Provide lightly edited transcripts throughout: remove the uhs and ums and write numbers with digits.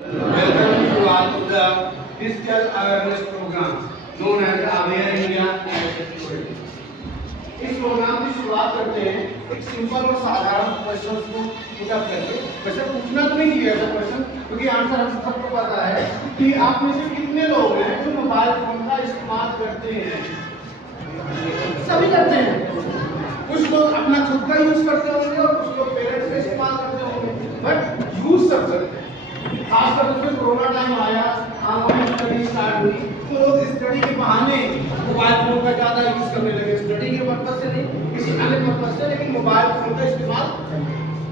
Welcome to all to the digital awareness program known as Aware India Initiative. इस programme की शुरुआत करते हैं एक सिंपल और साधारण क्वेश्चन को पुटअप करके। वैसे पूछना तो नहीं चाहिए ऐसा क्वेश्चन, क्योंकि आंसर हम सबको पता है कि आप में से कितने लोग हैं जो मोबाइल फोन का इस्तेमाल करते हैं। सभी करते हैं। कुछ लोग अपना खुद का यूज करते होंगे और कुछ लोग पेरेंट्स का इस्तेमाल करते होंगे, बट यूज सब करते हैं। खासकर जब कोरोना टाइम आया, ऑनलाइन स्टडी स्टार्ट हुई, तो लोग स्टडी के बहाने मोबाइल फोन का ज़्यादा यूज करने लगे। स्टडी के पर्पज से नहीं, किसी अन्य पर्पज से, लेकिन मोबाइल फोन का इस्तेमाल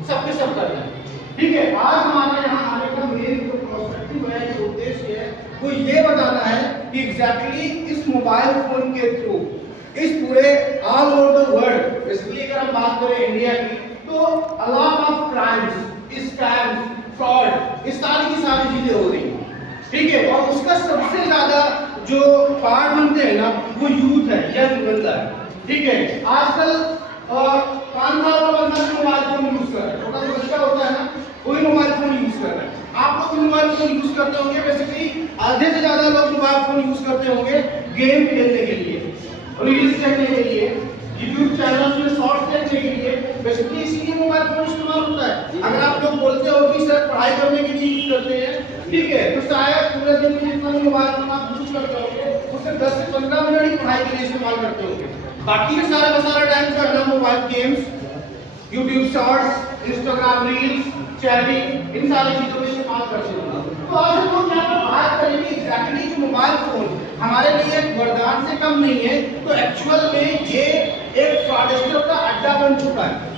सबके सब कर रहे हैं। ठीक है, आज हमारे यहाँ आने का मेन जो पर्सपेक्टिव है, जो उद्देश्य है, वो ये बताना है कि एग्जैक्टली इस मोबाइल फोन के थ्रू इस पूरे all over the world, basically अगर हम बात करें इंडिया की, तो a lot of crimes, scams, fraud, इस सारी की सारी चीजें हो रही हैं। ठीक है, और उसका सबसे ज्यादा जो पार्ट बनते हैं ना, वो यूथ है, यंग बनता है। ठीक है, आजकल 5 साल का बंदा मोबाइल फोन यूज कर रहा है। छोटा सा बच्चा होता है ना, कोई मोबाइल फोन यूज कर रहा है। आप लोग मोबाइल फोन यूज करते होंगे, बेसिकली आधे से ज्यादा लोग मोबाइल फोन यूज करते होंगे गेम खेलने के लिए, रील्स देखने के लिए, यूट्यूब चैनल्स में शॉर्ट्स देखने के लिए। बेसिकली इसीलिए मोबाइल फोन इस्तेमाल होता है। अगर आप लोग बोलते हो कि सर पढ़ाई करने के लिए यूज करते हैं, ठीक है, तो शायद पूरे दिन में जितना मोबाइल फोन आप यूज करते होंगे उससे 10 से 15 मिनट ही पढ़ाई के लिए इस्तेमाल करते होंगे। बाकी के सारा का सारा टाइम जो है ना, mobile games, YouTube shorts, Instagram reels, chatting, इन सारी चीजों में इस्तेमाल करते होंगे। तो आज हम लोग यहाँ पर बात करेंगे एग्जैक्टली जो मोबाइल फोन हमारे लिए एक वरदान से कम नहीं है, तो एक्चुअल में ये एक फ्रॉडस्टर का अड्डा बन चुका है।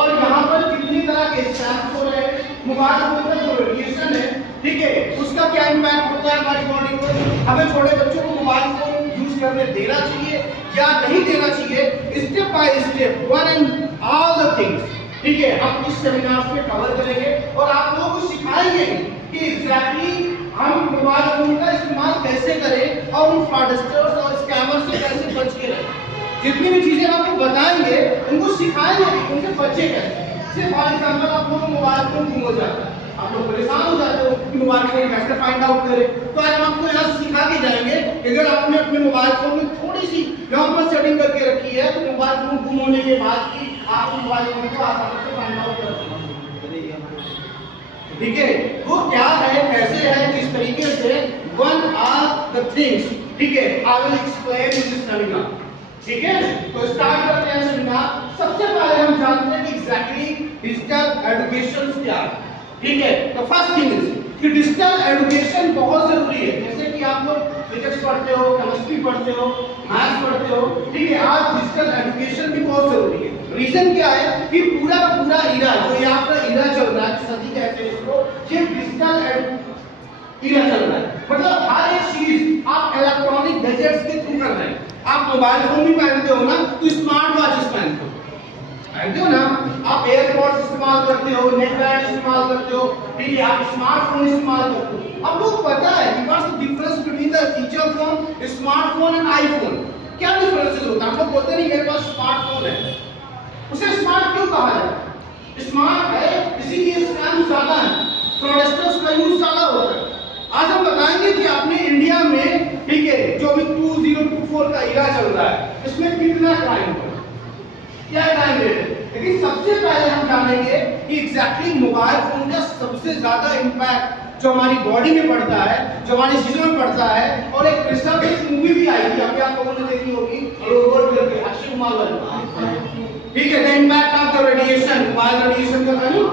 और यहाँ पर कितनी तरह के स्कैम्स हो रहे हैं। मोबाइल फोन का जो रेडिएशन है, ठीक है, उसका क्या इम्पैक्ट होता है हमारी बॉडी पर। हमें छोटे बच्चों को मोबाइल फोन यूज करने देना चाहिए या नहीं देना चाहिए, step by step, one and all the things, ठीक है, हम इस सेमिनार में कवर करेंगे और आप लोगों को सिखाएंगे कि एग्जैक्टली हम मोबाइल फोन का इस्तेमाल कैसे करें और उन फ्रॉडस्टर्स और स्कैमर्स से कैसे बच के रहें। जितनी भी चीजें आपको बताएंगे उनको सिखाएंगे कि उनसे बचे कैसे। सिर्फ फॉर एग्जांपल आप लोगों को मोबाइल फोन गुम हो जाता है, आप लोग परेशान हो जाते हो कि मोबाइल फोन कैसे फाइंड आउट करें, तो आज हम आपको यहाँ सिखा के जाएंगे कि अगर आपने अपने मोबाइल फोन में थोड़ी सी नॉर्मल सेटिंग करके रखी है, तो मोबाइल फोन गुम होने के बाद भी आप मोबाइल फोन को आसानी से फाइंड आउट कर सकते हैं। ठीक है, वो क्या है, कैसे है, किस तरीके से, वन आर द थिंग्स, ठीक है, I will explain in this seminar. ठीक है, तो स्टार्ट करते हैं सेमिनार। सबसे पहले हम जानते हैं कि एग्जैक्टली डिजिटल एजुकेशन क्या है। ठीक है, तो फर्स्ट थिंग इज कि डिजिटल एजुकेशन बहुत जरूरी है। जैसे कि आप लोग फिजिक्स पढ़ते हो, केमिस्ट्री पढ़ते हो, मैथ्स पढ़ते हो, ठीक है, आज डिजिटल एजुकेशन भी बहुत जरूरी है। रीजन क्या है कि पूरा का पूरा इरा, जो ये आपका इरा चल रहा है, सदी कहते हैं इसको, ये डिजिटल इरा चल रहा है। मतलब हर एक चीज आप इलेक्ट्रॉनिक गैजेट्स के थ्रू कर रहे हैं। आप मोबाइल फोन भी पहनते हो ना, तो स्मार्ट वॉचेस पहनते हो ना, आप एयरपॉड्स इस्तेमाल करते हो, नेक बैंड इस्तेमाल करते हो, ठीक है, आप स्मार्टफोन इस्तेमाल करते हो। अब लोग पता है कि what's the difference between the feature phone, smartphone and iPhone. क्या डिफरेंसेस होता है? आप लोग बोलते नहीं मेरे पास स्मार्टफोन है, उसे स्मार्ट क्यों कहा जाए? स्मार्ट है इसीलिए स्कैम ज्यादा है, फ्रॉडस्टर्स का यूज ज्यादा होता है। आज हम बताएंगे कि अपने इंडिया में, ठीक है, जो अभी 2024 का इरा चल रहा है, इसमें कितना क्राइम हुआ, क्या क्राइम रेट है। लेकिन सबसे पहले हम जानेंगे कि एग्जैक्टली मोबाइल फोन का सबसे ज्यादा इंपैक्ट जो हमारी बॉडी में पड़ता है, जो हमारी चीजों में पड़ता है। और एक रिसर्च एक मूवी भी आई थी, अभी आप लोगों ने देखी होगी, रोबोट करके, अक्षय कुमार वाली, ठीक है, the impact of the radiation, mobile radiation का कहानी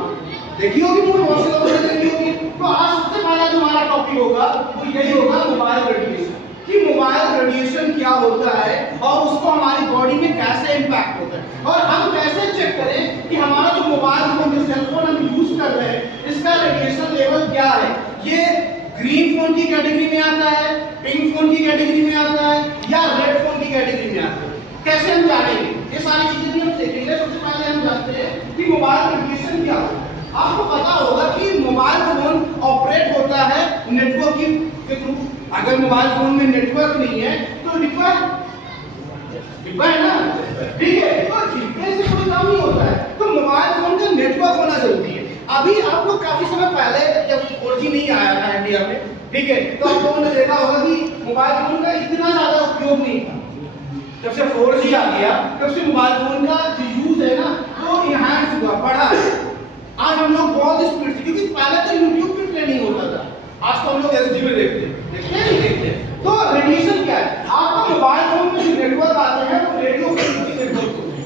देखी होगी, मूवी बहुत से लोगों ने देखी होगी। तो आज सबसे पहला जो हमारा टॉपिक होगा वो यही होगा, मोबाइल रेडिएशन, कि मोबाइल रेडिएशन क्या होता है और उसको हमारी बॉडी में कैसे इंपैक्ट होता है, और हम कैसे चेक करें कि हमारा जो मोबाइल फोन, जो सेल फोन हम यूज कर रहे हैं, इसका रेडिएशन लेवल क्या है। ये ग्रीन फोन की कैटेगरी में आता है, पिंक फोन की कैटेगरी में आता है, या रेड फोन की कैटेगरी में आता है। कैसे हम जानेंगे, ये सारी चीजें भी हम देखेंगे। सबसे पहले हम जानते हैं कि मोबाइल रेडिएशन क्या होता है। आपको पता होगा कि मोबाइल फोन ऑपरेट होता है नेटवर्किंग के थ्रू। अगर मोबाइल फोन में नेटवर्क नहीं है तो डिब्बा है ना, ठीक है, तो डिब्बे से कोई काम नहीं होता है। तो मोबाइल फोन का नेटवर्क होना जरूरी है। अभी आप लोग काफी समय पहले जब 4G नहीं आया था, इंडिया में, ठीक है। तो आप लोगों ने देखा होगा कि मोबाइल फोन का इतना ज्यादा उपयोग नहीं था। जब से 4G आ गया तब से मोबाइल फोन का जो यूज है ना वो इनहैंस हुआ, बढ़ा है। आज हम लोग बहुत स्पीड से, क्योंकि पहले तो यूट्यूब पे ट्रेनिंग होता था, आज तो हम लोग एसडी में देखते हैं नहीं देखते। तो रेडिएशन क्या है, आपका मोबाइल फोन में जो नेटवर्क आते हैं वो रेडियो फ्रीक्वेंसी नेटवर्क होते हैं।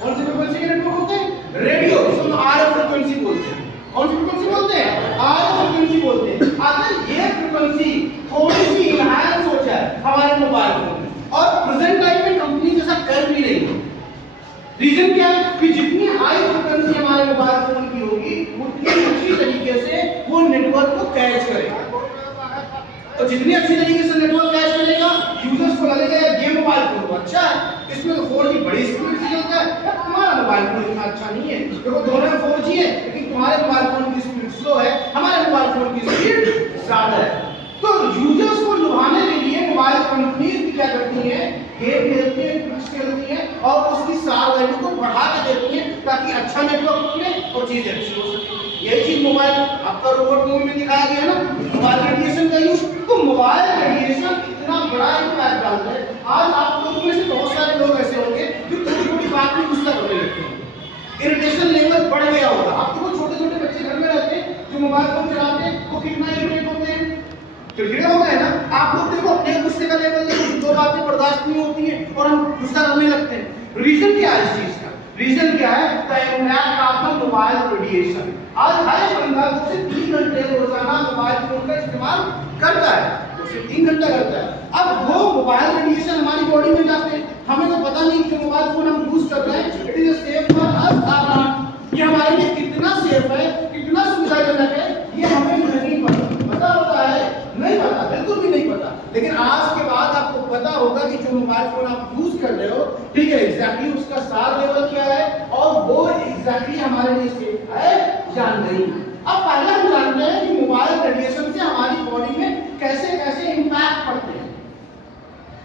कौन सी फ्रीक्वेंसी के नेटवर्क होते हैं? रेडियो, जिसको आरएफ फ्रीक्वेंसी बोलते हैं। कौन सी फ्रीक्वेंसी बोलते हैं? आरएफ फ्रीक्वेंसी बोलते हैं। अगर ये फ्रीक्वेंसी थोड़ी सी इनहैंस हो जाए हमारे मोबाइल फोन में, और प्रेजेंट टाइम में कंपनी जैसा कर भी रही है। रीजन क्या है कि जितनी हाई फ्रीक्वेंसी हमारे मोबाइल फोन की होगी उतनी अच्छी तरीके से वो नेटवर्क को कैच करेगा। तो जितनी अच्छी तरीके से नेटवर्क कैच करेगा, यूजर्स को लगेगा ये मोबाइल फोन तो अच्छा है, इसमें तो 4G बड़ी स्पीड से चलता है, तुम्हारा मोबाइल फोन इतना अच्छा नहीं है। देखो दोनों में 4G है लेकिन तुम्हारे मोबाइल फोन की स्पीड स्लो है, हमारे मोबाइल फोन की स्पीड ज्यादा है। तो यूजर्स को लुभाने के लिए मोबाइल कंपनीज क्या करती हैं, गेम खेलती हैं, ट्रिक्स खेलती हैं और उसकी सार वैल्यू को बढ़ा के देती हैं ताकि अच्छा नेटवर्क मिले और चीजें अच्छी हो सके। यही चीज मोबाइल आपका रोबोट मूवी में दिखाया गया ना, मोबाइल रेडिएशन का यूज। तो मोबाइल रेडिएशन इतना बड़ा इम्पैक्ट डालता है। आज आप लोगों में से बहुत सारे लोग ऐसे होंगे जो छोटी छोटी बात में गुस्सा करने लगते हैं, इरिटेशन लेवल बढ़ गया होगा। आप देखो छोटे छोटे बच्चे घर में रहते हैं जो मोबाइल फोन चलाते हैं वो कितना इरिटेट होते हैं, चिड़चिड़े हो गए ना। आप लोग देखो अपने गुस्से का लेवल देखो, दो बातें बर्दाश्त नहीं होती है और हम गुस्सा करने लगते हैं। रीजन क्या है इस चीज का? रीजन क्या है? The impact of the mobile radiation. आज हर बंदा 2 से 3 घंटे रोजाना मोबाइल फोन का इस्तेमाल करता है, 2 से 3 घंटा करता है। अब वो मोबाइल रेडिएशन हमारी बॉडी में जाते हैं, हमें तो पता नहीं कि मोबाइल फोन हम यूज कर रहे हैं, it is safe for us और नॉट। ये हमारे लिए कितना सेफ है, कितना सुविधाजनक है, ये हमें नहीं पता। पता होता है? नहीं पता, बिल्कुल भी नहीं पता। लेकिन आज के बाद आपको पता होगा कि जो मोबाइल फोन आप यूज कर रहे हो, ठीक है, एग्जैक्टली उसका सार लेवल क्या है और वो एग्जैक्टली हमारे लिए सेफ है या नहीं। अब पहले हम जानते हैं कि मोबाइल रेडिएशन से हमारी बॉडी में कैसे कैसे इंपैक्ट पड़ते हैं,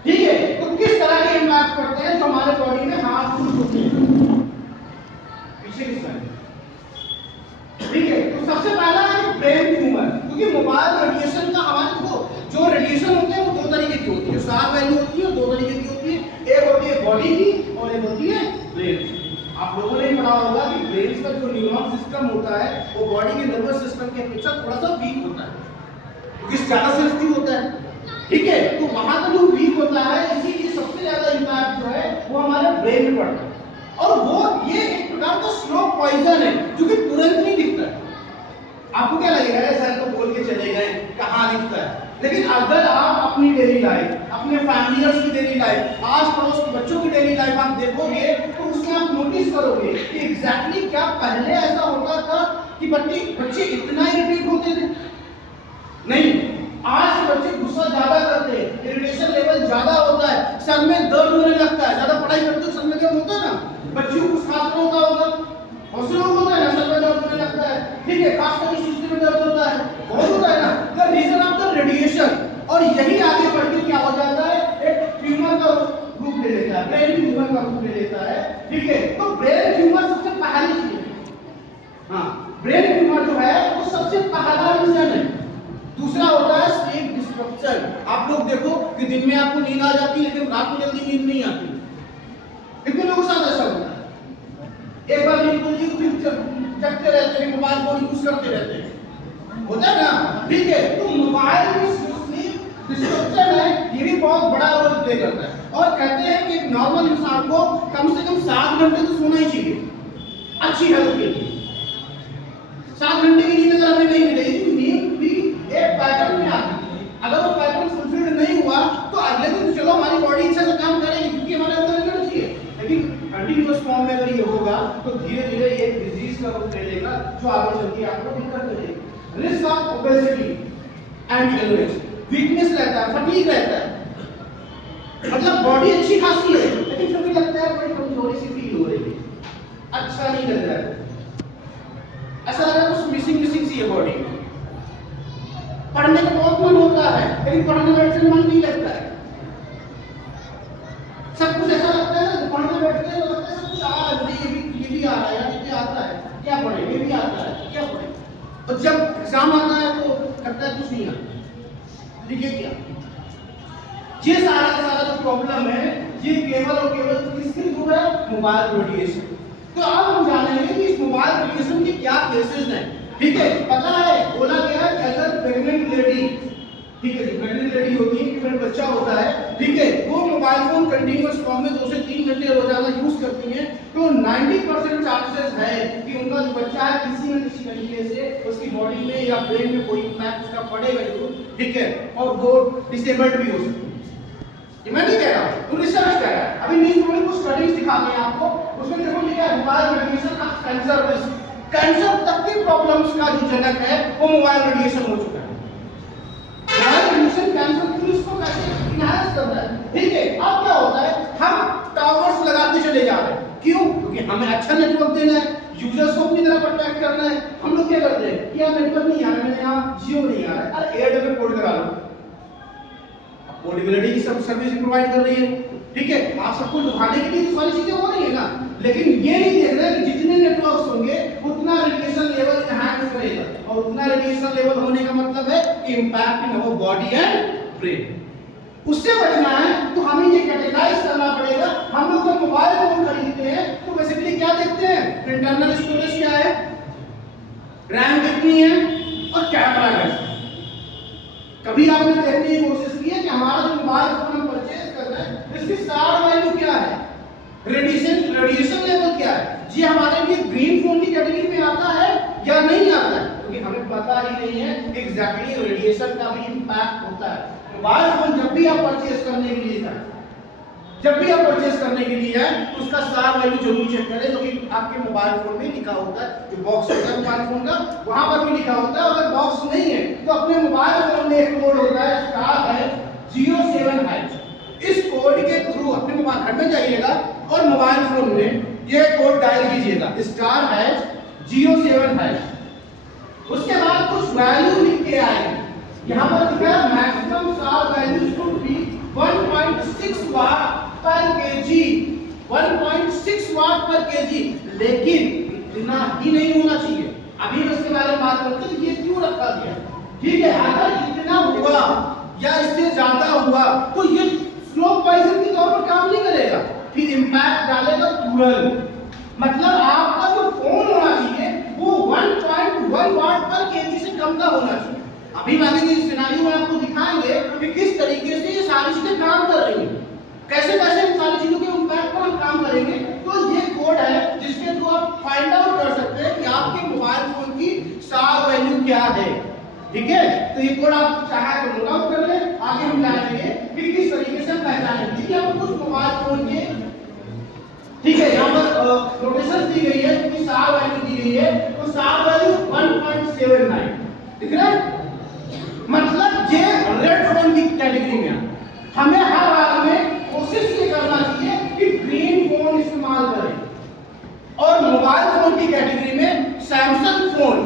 ठीक है। तो किस तरह के इंपैक्ट पड़ते हैं जो हमारे बॉडी में हार्मफुल होते हैं, पीछे की स्लाइड, ठीक है। तो सबसे पहला है ब्रेन ट्यूमर, क्योंकि मोबाइल रेडिएशन का हमारे को जो रेडिएशन होते हैं वो 2 तरीके की होती है, सार वैल्यू होती है, 2 तरीके की होती है। एक होती है बॉडी की और एक होती है ब्रेन। आप लोगों ने पढ़ा होगा कि ब्रेन का जो न्यूरॉन सिस्टम होता है वो बॉडी के नर्वस सिस्टम के अपेक्षा थोड़ा सा वीक होता है, क्योंकि ज्यादा सेंसिटिव होता है, ठीक है। तो वहां का जो वीक होता है, इसीलिए सबसे ज्यादा इंपैक्ट जो है वो हमारे ब्रेन में पड़ता है। और वो ये एक प्रकार का स्लो पॉइजन है जो कि तुरंत नहीं दिखता है। आपको क्या लगेगा सर तो बोल के चले गए, कहाँ दिखता है? लेकिन अगर आप अपनी डेली लाइफ, अपने फैमिलियर्स की डेली लाइफ, आस पड़ोस के बच्चों की डेली लाइफ आप देखोगे तो उसमें आप नोटिस करोगे कि एग्जैक्टली क्या पहले ऐसा होता था कि बच्चे इतना इरिटेट होते थे? नहीं, आज के बच्चे गुस्सा ज्यादा करते हैं, इरिटेशन लेवल ज्यादा होता है, सर में दर्द होने लगता है। ज्यादा पढ़ाई करते हो सर में दर्द होता है ना, बच्चियों को खास होता होगा, बहुत से लोग होता है ना सर में दर्द होने लगता है, ठीक है, खास करके सुस्ती में दर्द होता है, बहुत होता है ना। The reason of the radiation. और यही आगे बढ़ के क्या हो जाता है, एक ट्यूमर का रूप ले लेता है, ब्रेन ट्यूमर का रूप ले लेता है, ठीक है। तो ब्रेन ट्यूमर सबसे पहली चीज है, हाँ, ब्रेन ट्यूमर जो है वो सबसे पहला रीजन है। दूसरा होता है स्लीप डिस्ट्रप्शन। आप लोग देखो कि दिन में आपको नींद आ जाती है लेकिन रात में जल्दी नींद नहीं आती, कितने लोगों के साथ ऐसा होता है? एक बार नींद खुल गई तो फिर जगते रहते हैं, मोबाइल फोन यूज करते रहते हैं, होता है ना, ठीक है। तो मोबाइल में स्लीप डिस्ट्रप्शन है, ये भी बहुत बड़ा रोल प्ले करता है। और कहते हैं कि एक नॉर्मल इंसान को कम से कम 7 घंटे तो सोना ही चाहिए अच्छी हेल्थ के लिए। 7 घंटे की नींद अगर हमें नहीं मिलेगी, नींद भी एक पैटर्न में आती है, अगर वो पैटर्न फुलफिल्ड नहीं हुआ तो अगले दिन चलो हमारी बॉडी अच्छे से काम करेगी क्योंकि हमारे अंदर एनर्जी है, लेकिन कंटिन्यूअस फॉर्म में अगर ये होगा तो धीरे धीरे ये डिजीज का रूप ले लेगा जो आगे चल के आपको दिक्कत करेगी। Risk of obesity and illness, weakness रहता है, फटीग रहता है, मतलब बॉडी अच्छी खासी है लेकिन फिर भी लगता है बड़ी कमजोरी सी फील हो रही है, अच्छा नहीं लग रहा है, ऐसा लग रहा है कुछ मिसिंग सी है बॉडी में। पढ़ने का बहुत मन होता है लेकिन पढ़ने बैठने में मन नहीं लगता है, सब कुछ ऐसा लगता है ना, पढ़ने बैठते हैं तो लगता है सब कुछ आ रहा है, ये भी आ रहा है, ये आता है, क्या पढ़े, ये भी आता है, क्या पढ़े। और जब एग्जाम आता है तो करता है, कुछ नहीं आता। देखिए क्या ये सारा का सारा जो प्रॉब्लम है ये केवल और केवल किसके थ्रू है? Mobile radiation. तो अब हम जानेंगे कि इस मोबाइल रेडिएशन के क्या केसेस हैं। ठीक है, पता है बोला गया है अगर प्रेग्नेंट लेडी, ठीक है, प्रेग्नेंट लेडी होती है कि मेरा बच्चा होता है, ठीक है, वो मोबाइल फोन कंटीन्यूअस फॉर्म में 2 से 3 घंटे रोजाना यूज करती हैं, तो 90% चांसेस है कि उनका जो बच्चा है किसी न किसी तरीके से उसकी बॉडी में या ब्रेन में कोई इम्पैक्ट उसका पड़ेगा जरूर, ठीक है, और वो डिसेबल्ड भी हो सकती है। ये मैं नहीं कह रहा हूं, तो रिसर्च कर रहा है। अभी न्यूज़ में कुछ स्टडीज दिखाते हैं आपको, उसमें देखो लिखा है मोबाइल रेडिएशन का कैंसर रिस्क, कैंसर तक की प्रॉब्लम्स का जो जनक है वो मोबाइल रेडिएशन हो चुका है। मोबाइल रेडिएशन कैंसर के रिस्क को कैसे इनहांस करता है। ठीक है, अब क्या होता है, हम टावर्स लगाते चले जा रहे हैं, क्यों? क्योंकि हमें अच्छा नेटवर्क देना है, यूजर्स को अपनी तरह प्रोटेक्ट करना है। हम लोग क्या करते हैं, यार नेटवर्क नहीं आ रहा है, मेरे यहाँ जियो नहीं आ रहा है, अरे एयरटेल पे पोर्ट करा लो, पोर्टेबिलिटी की सब सर्विस प्रोवाइड कर रही है। ठीक है, आप सबको दिखाने के लिए सारी चीजें हो रही है ना, लेकिन ये नहीं देख रहे कि जितने नेटवर्क्स होंगे उतना रेडिएशन लेवल एनहांस करेगा, और उतना रेडिएशन लेवल होने का मतलब है कि impact in our body and brain. उससे बचना है तो हमें ये कैटेगराइज करना पड़ेगा। हम लोग जब मोबाइल फोन खरीदते हैं तो बेसिकली क्या देखते हैं, इंटरनल स्टोरेज क्या है, रैम कितनी है और कैमरा कैसा है। कभी आपने देखने की कोशिश की है कि हमारा जो मोबाइल फोन हम परचेज कर रहे हैं इसकी स्टार वैल्यू क्या है, रेडिएशन लेवल क्या है, ये हमारे लिए ग्रीन फोन की कैटेगरी में आता है या नहीं आता है? क्योंकि हमें पता ही नहीं है एग्जैक्टली रेडिएशन का भी इंपैक्ट होता है। मोबाइल फोन जब भी आप परचेज करने के लिए जाए, जब भी आप परचेज करने के लिए जाए तो उसका स्टार वैल्यू जरूर चेक करें, जो कि आपके मोबाइल फोन में लिखा होता है, जो बॉक्स होता है मोबाइल फोन का वहां पर भी लिखा होता है। अगर बॉक्स नहीं है तो अपने मोबाइल फोन में एक कोड होता है स्टार है 07H, इस कोड के थ्रू अपने मोबाइल घर में जाइएगा और मोबाइल फोन में ये कोड डायल कीजिएगा स्टार है 07H। उसके बाद कुछ वैल्यू लिख के आएगी, यहाँ पर लिखा है maximum star value should be 1.6 वाट पर केजी, 1.6 वाट पर केजी, लेकिन इतना ही नहीं होना चाहिए। अभी इसके बारे में बात करते हैं ये क्यों रखा गया। ठीक है, अगर इतना हुआ या इससे ज्यादा हुआ तो ये स्लो पॉइजन के तौर पर काम नहीं करेगा, फिर इंपैक्ट डालेगा तुरंत। मतलब आपका जो फोन होना चाहिए वो 1.1 वाट पर केजी से कम का होना चाहिए। अभी आगे इस सिनेरियो में आपको दिखाएंगे कि किस तरीके से ये सारी चीजें काम कर रही हैं, कैसे कैसे इन सारी चीजों के इंपैक्ट पर हम काम करेंगे। तो ये कोड है जिसके थ्रू आप फाइंड आउट कर सकते हैं कि आपके मोबाइल फोन की स्टार वैल्यू क्या है। ठीक है, तो ये कोड आप चाहे तो नोट आउट कर ले, आगे हम जानेंगे कि किस तरीके से पहचानेंगे। ठीक है, आपको कुछ मोबाइल फोन के, ठीक है, यहाँ पर नोटेशन दी गई है कि स्टार वैल्यू दी गई है, तो स्टार वैल्यू 1.79 दिख रहा है, मतलब ये रेड फोन की कैटेगरी में। हमें हर हाल में कोशिश ये करना चाहिए कि ग्रीन फोन इस्तेमाल करें। और मोबाइल फोन की कैटेगरी में सैमसंग फोन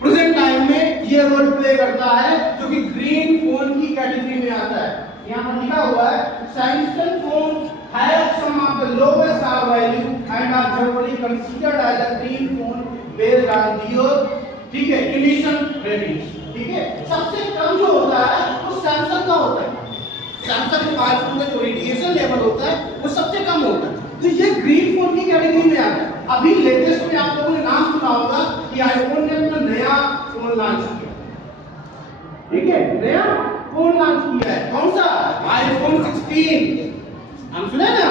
प्रेजेंट टाइम में ये रोल प्ले करता है जो कि ग्रीन फोन की कैटेगरी में आता है। यहाँ पर लिखा हुआ है Samsung phone has some of the lowest star value and are generally considered as a green phone based on their, ठीक है, इमिशन रेटिंग्स। ठीक है, सबसे कम जो होता है वो सैमसंग का होता है। सैमसंग मोबाइल फोन का जो रेडिएशन लेवल होता है वो सबसे कम होता है, तो ये ग्रीन फोन की कैटेगरी में आता है। अभी लेटेस्ट में आप लोगों ने नाम सुना होगा कि आईफोन ने अपना नया फोन लॉन्च किया। ठीक है, नया फोन लॉन्च किया है, कौन सा? आईफोन 16। हम सुने ना,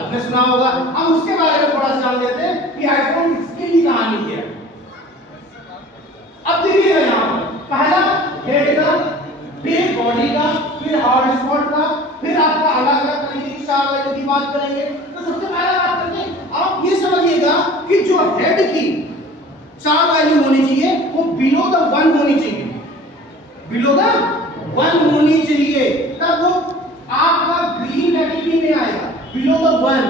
आपने सुना होगा। हम उसके बारे में थोड़ा जान लेते हैं कि आईफोन 16 की कहानी क्या है। अब देखिएगा यहाँ पर पहला हेड का, फिर बॉडी का, फिर हॉट स्पॉट का, फिर आपका अलग अलग तरीके की स्टार वैल्यू की बात करेंगे। तो सबसे पहला बात करते हैं, आप ये समझिएगा कि जो हेड की स्टार वैल्यू होनी चाहिए वो बिलो द 1 होनी चाहिए, बिलो द 1 होनी चाहिए, तब वो आपका ग्रीन कैटेगरी में आएगा, बिलो द 1।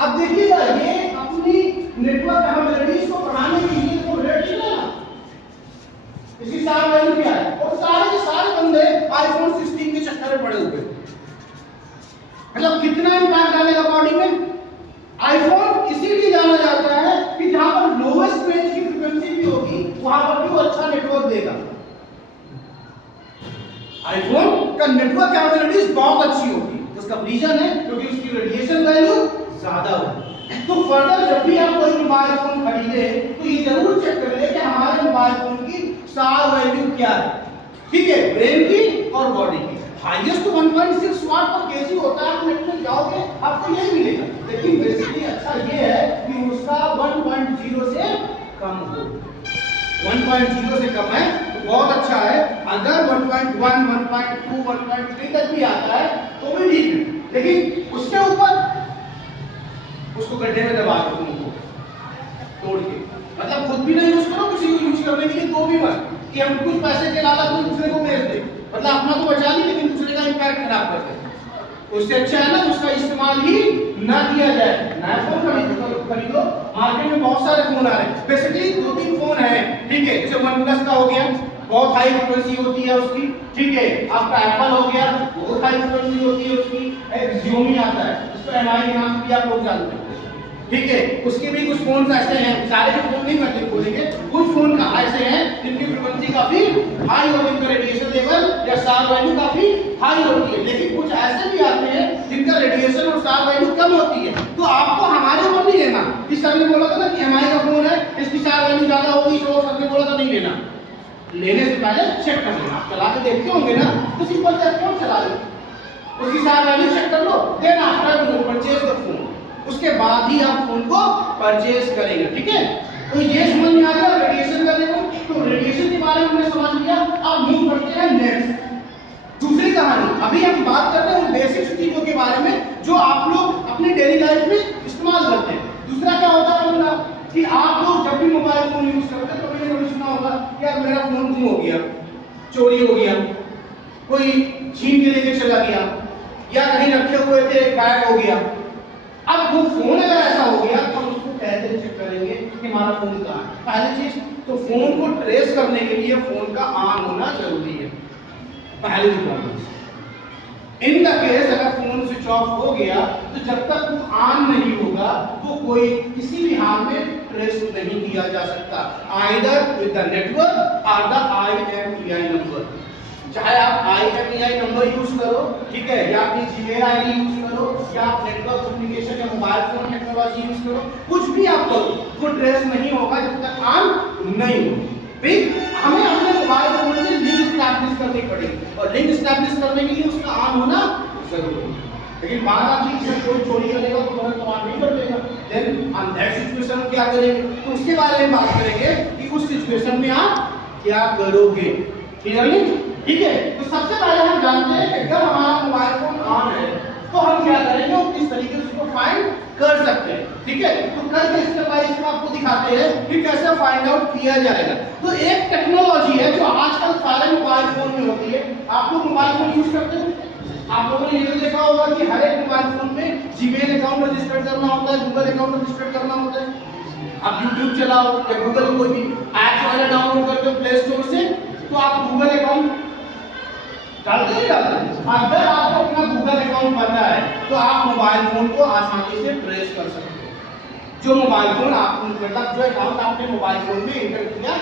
अब देखिएगा ये अपनी नेटवर्क कैपेबिलिटीज को बढ़ाने के लिए वो रेड है ना, इसकी स्टार वैल्यू क्या है, और सारे के सारे बंदे आईफोन 16 के चक्कर में पड़े हुए। मतलब कितना इंपैक्ट डालेगा बॉडी में। आईफोन इसीलिए जाना जाता है कि जहां पर लोवेस्ट रेंज की फ्रीक्वेंसी भी होगी वहां पर भी वो अच्छा नेटवर्क देगा। आईफोन का नेटवर्क कैपेबिलिटीज बहुत अच्छी होगी। उसका रीजन है क्योंकि उसकी रेडिएशन वैल्यू ज्यादा होगी। तो फर्दर जब भी आप कोई मोबाइल फोन खरीदे तो ये जरूर चेक कर ले कि हमारे मोबाइल फोन की स्टार वैल्यू क्या है, ठीक है, ब्रेन की और बॉडी की। हाईएस्ट 1.6 वाट पर केसी होता है, आप नेट में जाओगे आपको यही मिलेगा, लेकिन बेसिकली अच्छा ये है कि उसका 1.0 से कम हो। 1.0 से कम है तो बहुत अच्छा है। अगर 1.1, 1.2, 1.3 तक भी आता है तो भी ठीक है, लेकिन उसके ऊपर उसको गड्ढे में दबा दो, तुमको तोड़ के, मतलब खुद भी नहीं यूज करो, किसी को यूज करने के लिए दो भी मत कि हम कुछ पैसे के लालच में दूसरे को बेच दे, मतलब अपना तो बचा ली लेकिन दूसरे का इंपैक्ट खराब कर दे। उससे अच्छा है ना उसका इस्तेमाल ही ना किया जाए। नया फोन खरीदो, मार्केट में बहुत सारे फोन आ रहे हैं, बेसिकली 2-3 फोन है, ठीक है, जैसे OnePlus का हो गया, बहुत हाई फ्रीक्वेंसी होती है उसकी, ठीक है, आपका एप्पल हो गया, बहुत हाई फ्रीक्वेंसी होती है उसकी, एक Xiaomi आता है, उसको MI के नाम से भी आप लोग जानते हैं, ठीक है, उसके भी कुछ फोन ऐसे हैं, सारे फोन नहीं करते बोलेंगे, कुछ फोन का ऐसे हैं जिनकी फ्रीक्वेंसी काफी हाई होती है, उनका रेडिएशन लेवल या स्टार वैल्यू काफी हाई होती है, लेकिन कुछ ऐसे भी आते हैं जिनका रेडिएशन और स्टार वैल्यू कम होती है। तो आपको हमारे ऊपर नहीं लेना कि सर ने बोला था ना कि MI का फोन है इसकी स्टार वैल्यू ज्यादा होगी, सर ने बोला था नहीं लेना। लेने से पहले चेक कर लेना, आप चला के देखते होंगे ना, तो सिंपल से फोन चला लो, उसकी स्टार वैल्यू चेक कर लो, then after you purchase the phone, उसके बाद ही आप फोन को परचेज करेंगे, ठीक है। तो ये समझ में आ गया रेडिएशन का लेवल। तो रेडिएशन के बारे में हमने समझ लिया, अब मूव करते हैं नेक्स्ट दूसरी कहानी। अभी हम बात करते हैं उन बेसिक चीजों के बारे में जो आप लोग अपनी डेली लाइफ में इस्तेमाल करते हैं। दूसरा क्या होता है बोला कि आप लोग जब भी मोबाइल फोन यूज करते हैं तो मैंने कभी सुना होगा कि यार मेरा फोन गुम हो गया, चोरी हो गया, कोई छीन के लेके चला गया, या कहीं रखे हुए थे गायब हो गया। अब वो फोन अगर ऐसा हो गया तो हम उसको कैसे चेक करेंगे कि हमारा फोन कहाँ है? पहली चीज तो फोन को ट्रेस करने के लिए फोन का ऑन होना जरूरी है, पहली रिक्वायरमेंट। इन द केस अगर फोन स्विच ऑफ हो गया तो जब तक वो ऑन नहीं होगा वो कोई किसी भी हाल में ट्रेस नहीं किया जा सकता, आइदर विद द नेटवर्क और द IMEI नंबर। चाहे आप IMEI नंबर यूज करो, ठीक है, या अपनी जीमेल आईडी यूज करो, या आप नेटवर्क कम्युनिकेशन या मोबाइल फोन टेक्नोलॉजी यूज करो, कुछ भी आप करो, वो ट्रेस नहीं होगा जब तक ऑन नहीं हो। फिर हमें अपने मोबाइल फोन से लिंक एस्टैब्लिश करनी पड़ेगी, और लिंक एस्टैब्लिश करने के लिए उसका ऑन होना जरूरी है। लेकिन बात आती है कि कोई चोरी करेगा तो तुरंत तो ऑन नहीं कर देगा, देन ऑन दैट सिचुएशन हम क्या करेंगे, तो उसके बारे में बात करेंगे कि उस सिचुएशन में आप क्या करोगे, क्लियरली, ठीक है। तो सबसे पहले हम जानते हैं कि जब हमारा मोबाइल फोन ऑन है तो हम क्या करेंगे और किस तरीके से उसको फाइंड कर सकते हैं, ठीक है। तो करके इसके बारे में आपको दिखाते हैं कि कैसे फाइंड आउट किया जाएगा। तो एक टेक्नोलॉजी है जो आजकल सारे मोबाइल फोन में होती है। आप लोग मोबाइल फोन यूज करते हो, आप लोगों ने ये तो देखा होगा कि हर एक मोबाइल फोन में जीमेल अकाउंट रजिस्टर करना होता है, गूगल अकाउंट रजिस्टर करना होता है। आप यूट्यूब चलाओ या गूगल कोई भी ऐप वगैरह डाउनलोड करते हो प्ले स्टोर से, तो आप गूगल अकाउंट डालते ही डालते हैं। अगर आपको अपना गूगल अकाउंट बनना है तो आप मोबाइल फोन को आसानी से ट्रेस कर सकते हो। जो मोबाइल फोन आप मतलब जो अकाउंट आपने मोबाइल फोन में एंटर किया,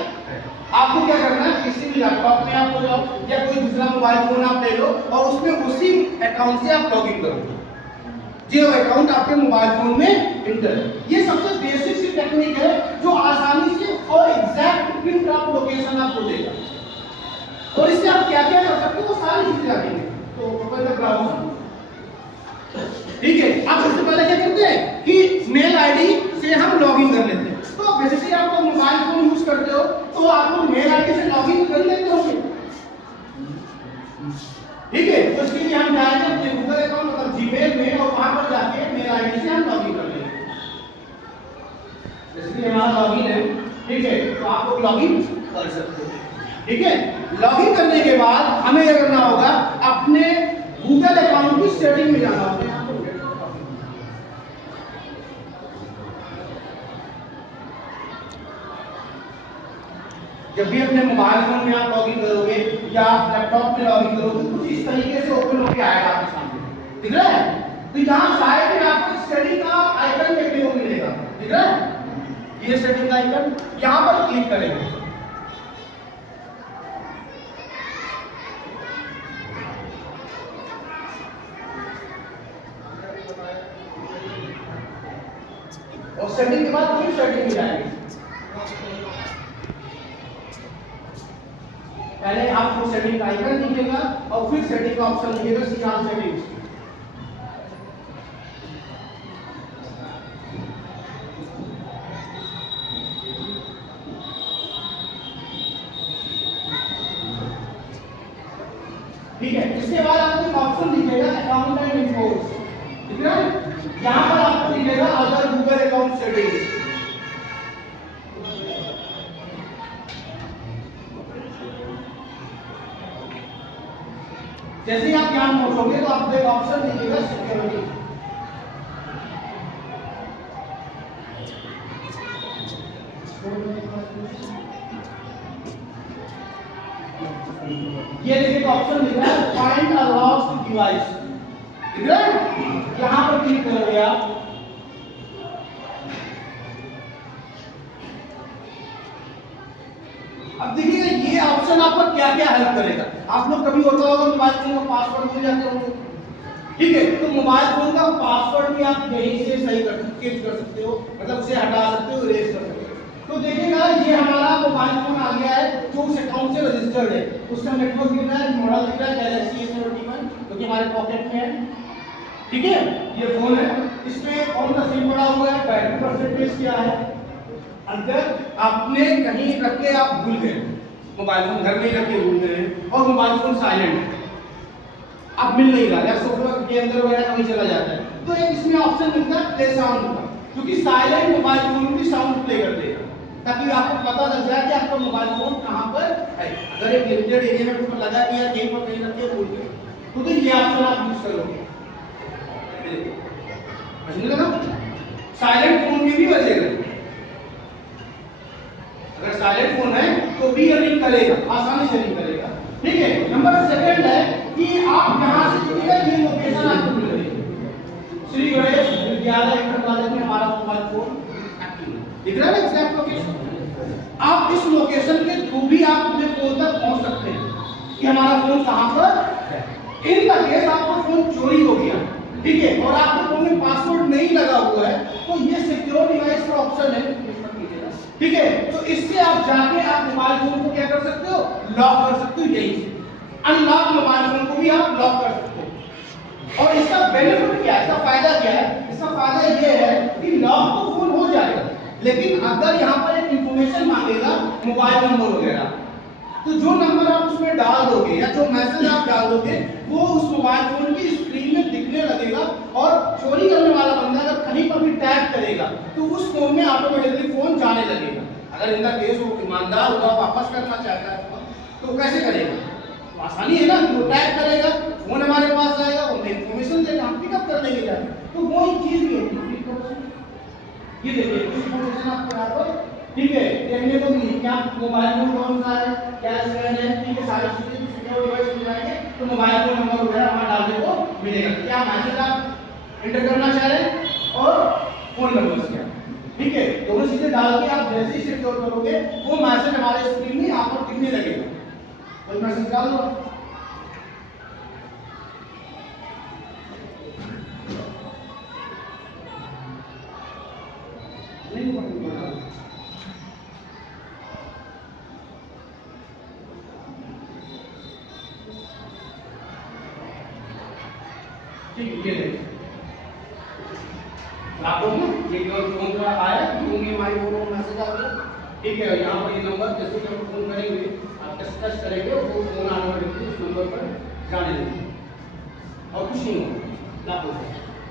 आपको क्या करना है, किसी भी लैपटॉप में आप हो जाओ या कोई दूसरा मोबाइल फोन आप ले लो और उसमें उसी अकाउंट से आप लॉगिन करो जो अकाउंट आपके मोबाइल फोन में एंटर है। ये सबसे बेसिक सी टेक्निक है जो आसानी से और एग्जैक्ट पिन ड्रॉप लोकेशन आपको देगा। और इससे आप क्या क्या कर सकते हो वो सारी चीजें जानेंगे। तो ओपन द ब्राउज़र, ठीक है। आप सबसे पहले क्या करते हैं कि मेल आईडी से हम लॉगिन कर लेते हैं। तो बेसिकली आप लोग मोबाइल फोन यूज करते हो तो आप लोग मेल आईडी से लॉगिन कर लेते होंगे, ठीक है। तो इसके लिए हम जाएंगे अपने गूगल अकाउंट मतलब जीमेल में और वहां पर जाके मेल आईडी से हम लॉगिन कर लेंगे। इसलिए हमारा लॉगिन है, ठीक है, तो आप लोग लॉगिन कर सकते हो, ठीक है। लॉगिन करने के बाद हमें क्या करना होगा, अपने गूगल अकाउंट की सेटिंग में जाना होगा। जब भी अपने मोबाइल फोन में आप लॉगिन करोगे या आप लैपटॉप में लॉगिन करोगे कुछ इस तरीके से ओपन होकर आएगा आपके सामने, दिख रहा है। तो यहाँ साइड में आपको सेटिंग का आइकन देखने को मिलेगा, दिख रहा है, ये सेटिंग का आइकन, यहाँ पर क्लिक करेंगे। सेटिंग के बाद फिर सेटिंग में जाएंगे। पहले आपको सेटिंग का आइकन दिखेगा और फिर सेटिंग का ऑप्शन दिखेगा, सी ऑल सेटिंग्स। ठीक है, इसके बाद आपको एक ऑप्शन दिखेगा अकाउंट एंड इन्फोर्स, ठीक है। यहाँ पर आपको दिखेगा अदर गूगल अकाउंट सेटिंग्स। जैसे ही आप यहाँ पहुंचोगे तो आपको एक ऑप्शन दिखेगा सिक्योरिटी। ये देखिए ऑप्शन दिख रहा है फाइंड अ लॉस्ट डिवाइस, दिख रहा है, यहां पर क्लिक करोगे आप। अब देखिएगा ये ऑप्शन आपका क्या क्या हेल्प करेगा। आप लोग कभी होता होगा मोबाइल फोन का पासवर्ड भूल जाते होंगे, ठीक है, तो मोबाइल फोन का पासवर्ड भी आप यहीं से सही कर चेंज कर सकते हो, मतलब उसे हटा सकते हो, इरेज कर सकते हो। तो देखिएगा ये हमारा मोबाइल फोन आ गया है जो उस अकाउंट से रजिस्टर्ड है, उसका नेटवर्क दिख रहा है, मॉडल दिख रहा है गैलेक्सी S71 जो कि हमारे पॉकेट में है, ठीक है। ये फोन है, इसमें कौन सा सिम पड़ा हुआ है, बैटरी परसेंटेज क्या है। अगर आपने कहीं रख के आप भूल गए, मोबाइल फोन घर में ही रख के भूल गए और मोबाइल फोन साइलेंट है, आप मिल नहीं रहा या सोफा के अंदर वगैरह कहीं चला जाता है, तो एक इसमें ऑप्शन मिलता है प्ले साउंड का, क्योंकि साइलेंट मोबाइल फोन भी साउंड प्ले कर देगा ताकि आपको पता लग जाए कि आपका मोबाइल फोन कहां पर है। अगर एक लिमिटेड एरिया में तो लगा दिया कहीं पर कहीं रख के भूल गए तो ये ऑप्शन आप यूज करोगे। समझ लगा, साइलेंट फोन में भी बजेगा, अगर साइलेंट फोन है तो भी रिंग करेगा, आसानी से रिंग करेगा, ठीक है। नंबर सेकंड है कि आप यहां से देखिएगा ये लोकेशन आपको मिल रही है, श्री गणेश विद्यालय इंटर कॉलेज में हमारा मोबाइल फोन दिख रहा है एग्जैक्ट लोकेशन। आप इस लोकेशन के थ्रू भी आप अपने फोन तक पहुंच सकते हैं कि हमारा फोन कहां पर है। इन द केस आपका फोन चोरी हो गया, ठीक है, और आपके फोन में पासवर्ड नहीं लगा हुआ है तो ये सिक्योर डिवाइस का ऑप्शन है, ठीक है। तो इससे आप जाके आप मोबाइल फोन को क्या कर सकते हो, लॉक कर सकते हो, यही से अनलॉक मोबाइल फोन को भी आप लॉक कर सकते हो। और इसका बेनिफिट क्या है, इसका फायदा क्या है, इसका फायदा ये है कि लॉक तो फोन हो जाएगा, लेकिन अगर यहाँ पर एक इंफॉर्मेशन मांगेगा मोबाइल नंबर वगैरह, तो जो नंबर आप उसमें डाल दोगे या जो मैसेज आप डाल दोगे वो उस मोबाइल फोन की स्क्रीन में दिखने लगेगा, और चोरी करने वाला बंदा अगर कहीं पर भी टैप करेगा तो उस फोन में ऑटोमेटिकली फोन जाने लगेगा। अगर इनका केस वो ईमानदार होगा, वापस करना चाहता है तो कैसे करेगा, तो आसानी है ना, वो टैप करेगा, फोन हमारे पास आएगा, वो इंफॉर्मेशन देगा, हम पिकअप कर लेंगे जाके, तो वो एक चीज भी होगी। ये देखिए कुछ इंफॉर्मेशन आपको यहाँ पर, ठीक है, देखने को मिली क्या मोबाइल फोन कौन सा है, क्या स्कैन है, ठीक है, सारी चीजें सिक्योर डिवाइस मिल जाएंगे, तो मोबाइल फोन नंबर वगैरह वहां डालने को मिलेगा, क्या मैसेज आप एंटर करना चाह रहे हैं और फोन नंबर क्या, ठीक है, दोनों चीजें डाल के आप जैसे ही सिक्योर करोगे वो मैसेज हमारे स्क्रीन में यहाँ पर दिखने लगेगा। कोई मैसेज डाल दो, नहीं ठीक है, आपको ये केवल फोन का आया क्योंकि हमारी फोन मैसेज आ गया, ठीक है। यहाँ पर ये नंबर जैसे कि हम फोन करेंगे आप टच करेंगे वो फोन ऑटोमेटिकली उस नंबर पर जाने देंगे और कुछ नहीं होगा,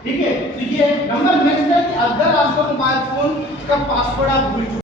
ठीक है। तो ये नंबर नेक्स्ट है कि अगर आपका मोबाइल फोन का पासवर्ड आप भूल